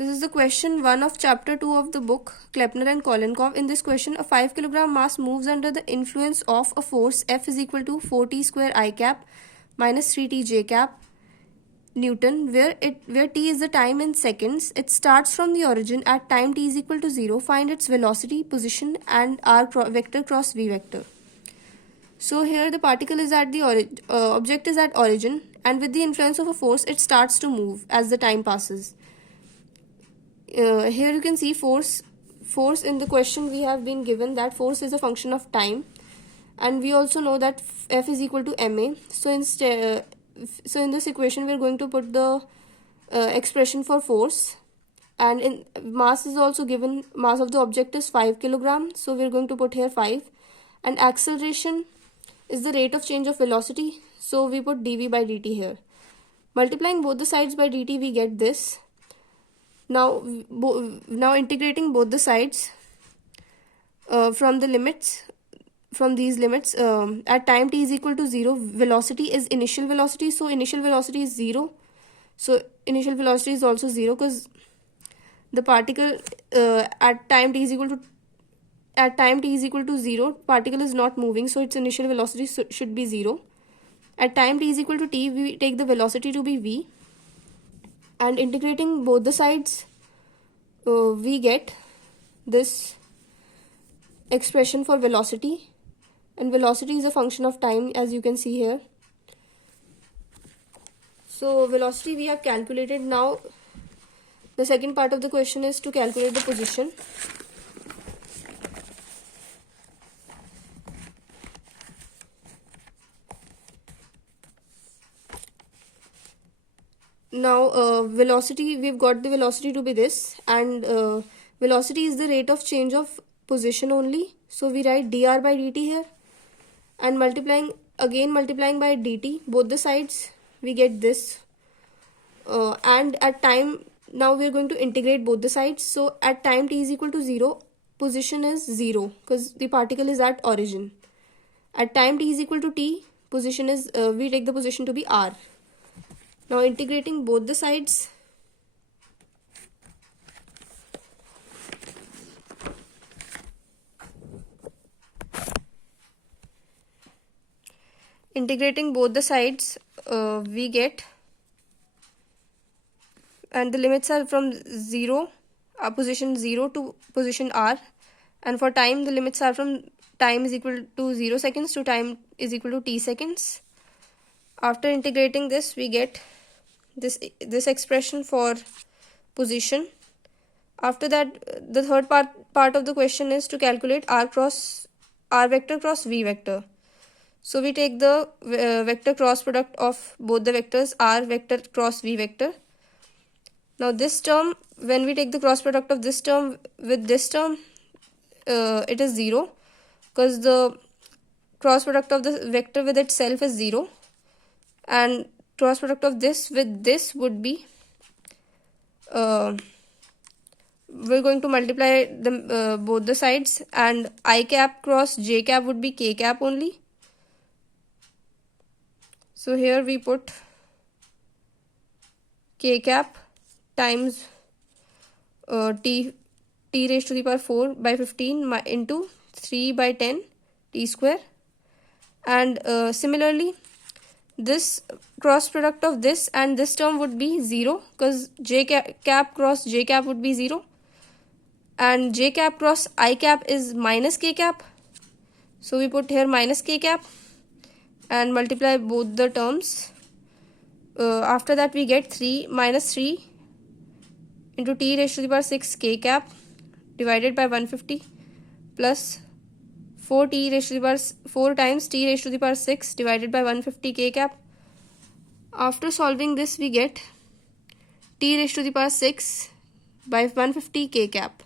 This is the question 1 of chapter 2 of the book Kleppner and Kolenkov. In this question, a 5 kilogram mass moves under the influence of a force F is equal to 4t square I cap minus 3t j cap Newton, where t is the time in seconds. It starts from the origin at time t is equal to 0. Find its velocity, position and r vector cross v vector. So here the particle is at the object is at origin, and with the influence of a force it starts to move as the time passes. Here you can see force in the question we have been given that force is a function of time, and we also know that F is equal to ma. So in this equation we are going to put the expression for force, and in mass is also given. Mass of the object is 5 kilogram, so we are going to put here 5, and acceleration is the rate of change of velocity, so we put dv by dt here. Multiplying both the sides by dt we get this. Now integrating both the sides from the limits, from these limits, at time t is equal to 0, velocity is initial velocity, so initial velocity is 0. So initial velocity is also 0 because the particle at time t is equal to 0, particle is not moving, so its initial velocity should be 0. At time t is equal to t, we take the velocity to be v, and integrating both the sides we get this expression for velocity, and velocity is a function of time, as you can see here. So velocity we have calculated. Now the second part of the question is to calculate the position. Now velocity, we've got the velocity to be this, and velocity is the rate of change of position only, so we write dr by dt here, and multiplying by dt both the sides we get this, and at time, now we are going to integrate both the sides. So at time t is equal to 0, position is 0 because the particle is at origin. At time t is equal to t, position is we take the position to be r. Now integrating both the sides, we get, and the limits are from 0, position 0 to position r, and for time the limits are from time is equal to 0 seconds to time is equal to t seconds. After integrating this we get this expression for position. After that, the third part of the question is to calculate r vector cross v vector. So we take the vector cross product of both the vectors r vector cross v vector. Now this term, when we take the cross product of this term with this term, it is 0 because the cross product of the vector with itself is 0, and cross product of this with this would be, we're going to multiply both the sides, and I cap cross j cap would be k cap only. So here we put k cap times t raised to the power 4 by 15 into 3 by 10 t square, and similarly this cross product of this and this term would be 0 because j cap cross j cap would be 0, and j cap cross I cap is minus k cap, so we put here minus k cap and multiply both the terms. After that we get 3 minus 3 into t raised to the power 6 k cap divided by 150 plus 4 times t raised to the power 6 divided by 150 k cap. After solving this we get t raised to the power 6 by 150 k cap.